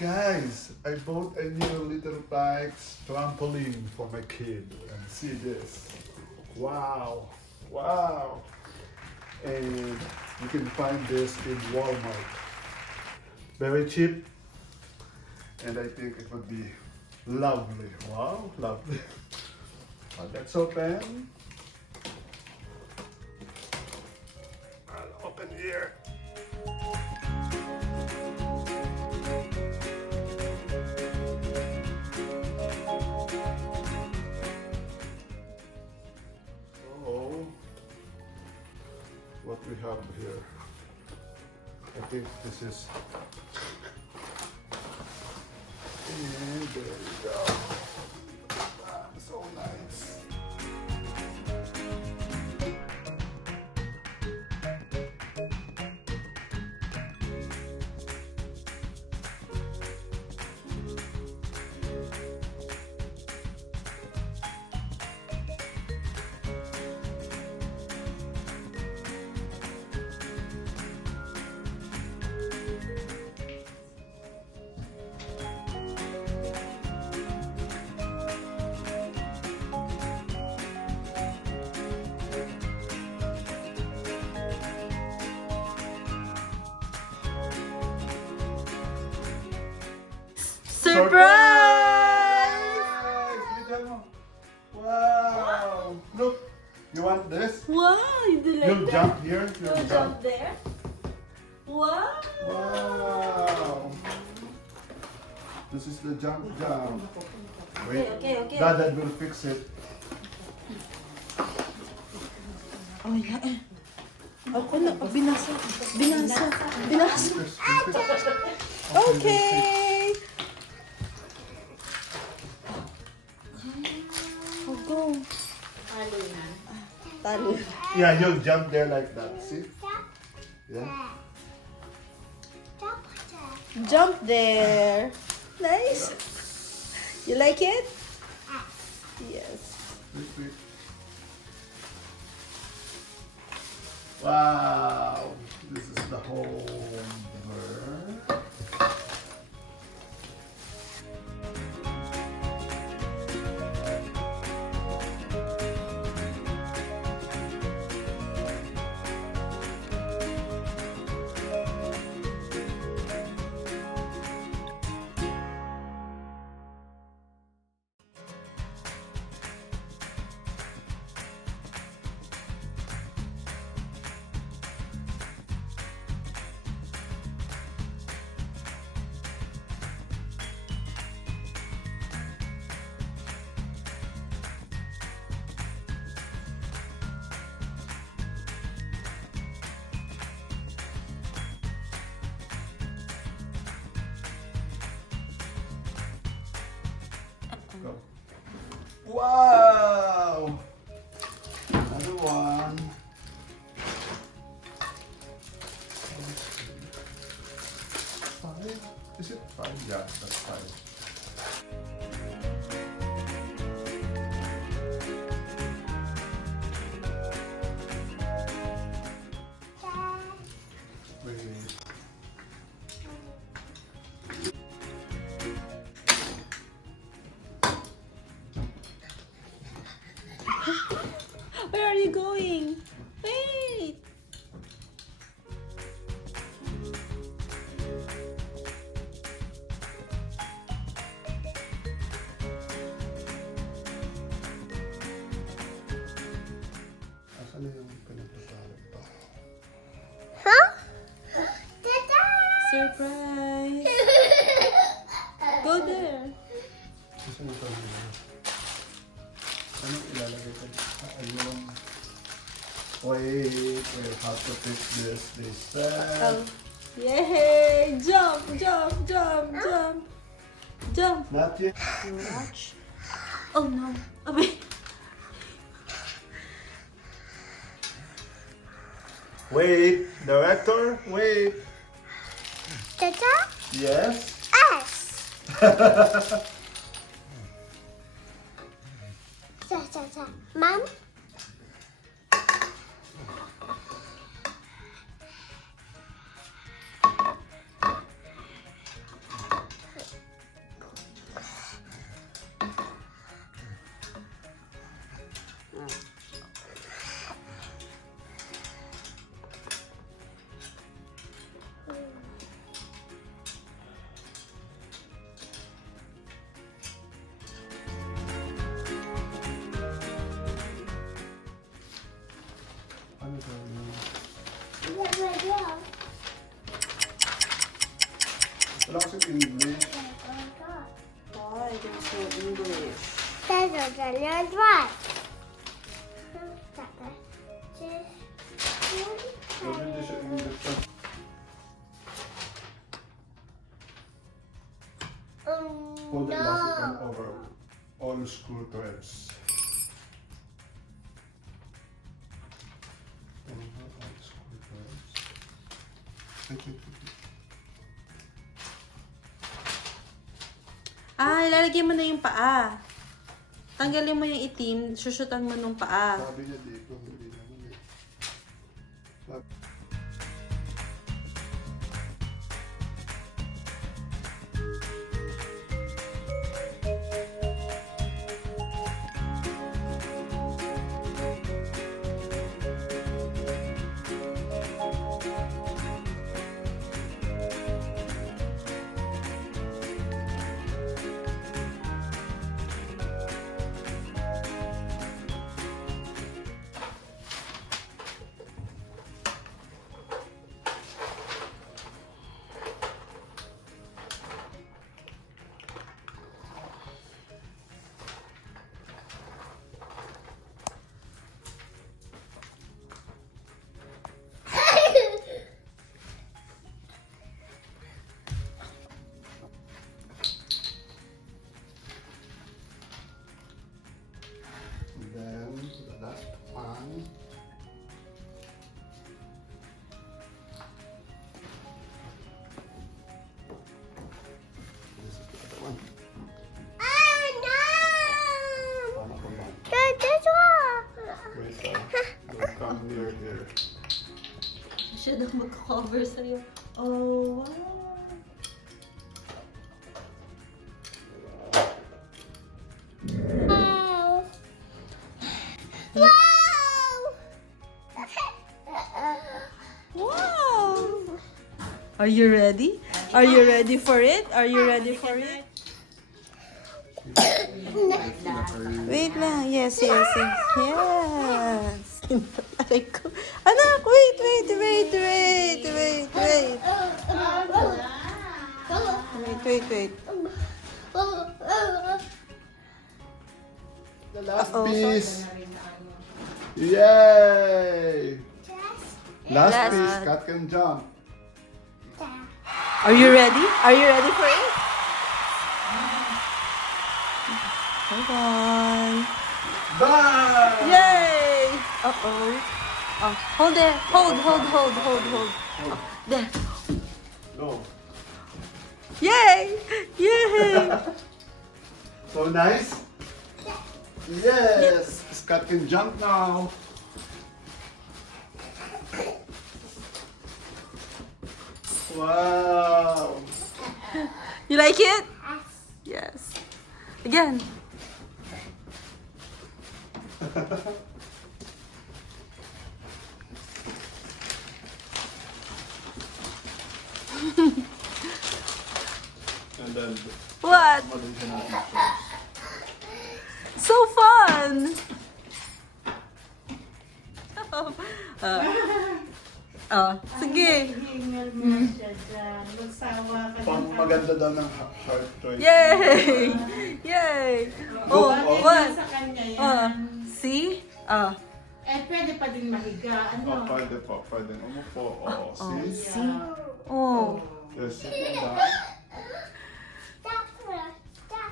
Guys, I bought a new little Tikes trampoline for my kid. And see this. Wow. Wow. And you can find this in Walmart. Very cheap. And I think it would be lovely. Wow, lovely. Let's open. I'll open here. What we have here. I think this is. And there we go. Ah, so nice. Surprise! Wow! Look, you want this? Wow, you do like You'll that? jump here. You'll jump there. Wow! Wow! This is the jump. Wait, Okay. Dad will fix it. Oh, yeah. Ako na, binasa. Okay. Oh, go. Talo. Yeah, you'll jump there like that. See? Yeah. Jump there. Nice. You like it? Yes. Wait. Wow! This is the whole bird. Go. Wow! Another one. Five? Is it five? Yeah, that's five. Wait. Where are you going? Wait. Asan na yung pinagpapalit pa? Surprise. Go there. Asan yung pamilya? Anong ilalagay ko? Ayun. Wait, how to fix this? They said. Yay! Jump. Not yet. Watch. Oh no. Abay. Wait, director, wait. Tata? Yes? S. Mom? Wala kasi English. Why? There's no English. Wala hindi siya English. Pull the elastic one over all screw threads. Over all screw threads. Wait. Ilalagay mo na yung paa. Tanggalin mo yung itim, susutan mo nung paa. Sabi niya dito, hindi naman eh. Then the last one. This is the other one. Paano ko ba? Wait, don't come near here. Siya daw mag-cover sa'yo. Oh, wow. Wow! Are you ready? Are you ready for it? Are you ready for it? Wait lang. Yes. Yes. Aray ko. Anak, wait. Wait. The last piece. Yay! Last piece, cat can jump. Are you ready? Are you ready for it? Hold on. Bye! Yay! Uh-oh. Oh, hold there. Hold. Oh, there. Go. Yay! Yay! So nice? Yes! Scott can jump now. Wow! You like it? Yes. Again. And then What? So fun! Sige. pang maganda daw ng heart choice. Yay! Yay! Oh, what? Sa kanya yan. See? Pwede pa din mahiga. Oh, Ano? pwede po, pwede. Umupo. Oh, see? See? Oh. Yes, sitting down.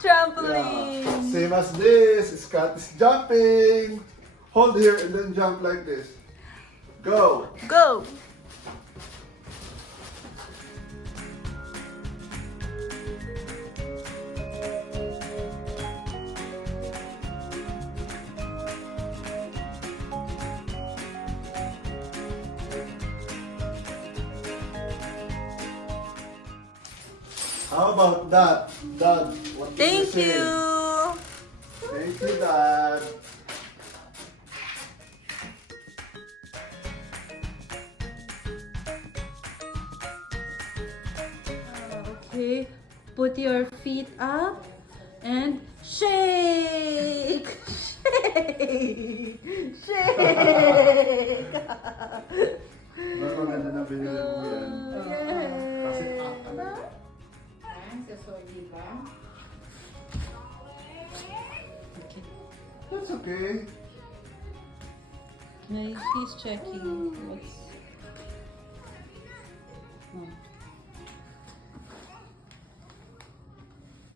Trampoline. Yeah. Same as this. Scott is jumping. Hold here and then jump like this. Go. Go. How about that? Dad, what do Thank say? you. Thank you, Dad. Okay, put your feet up and shake. Shake. Shake. Mas maganda na binili mo yan. Kasi ano? Ayan, sa Soli ba? Okay. That's okay. Yeah, he's checking what's... Oh.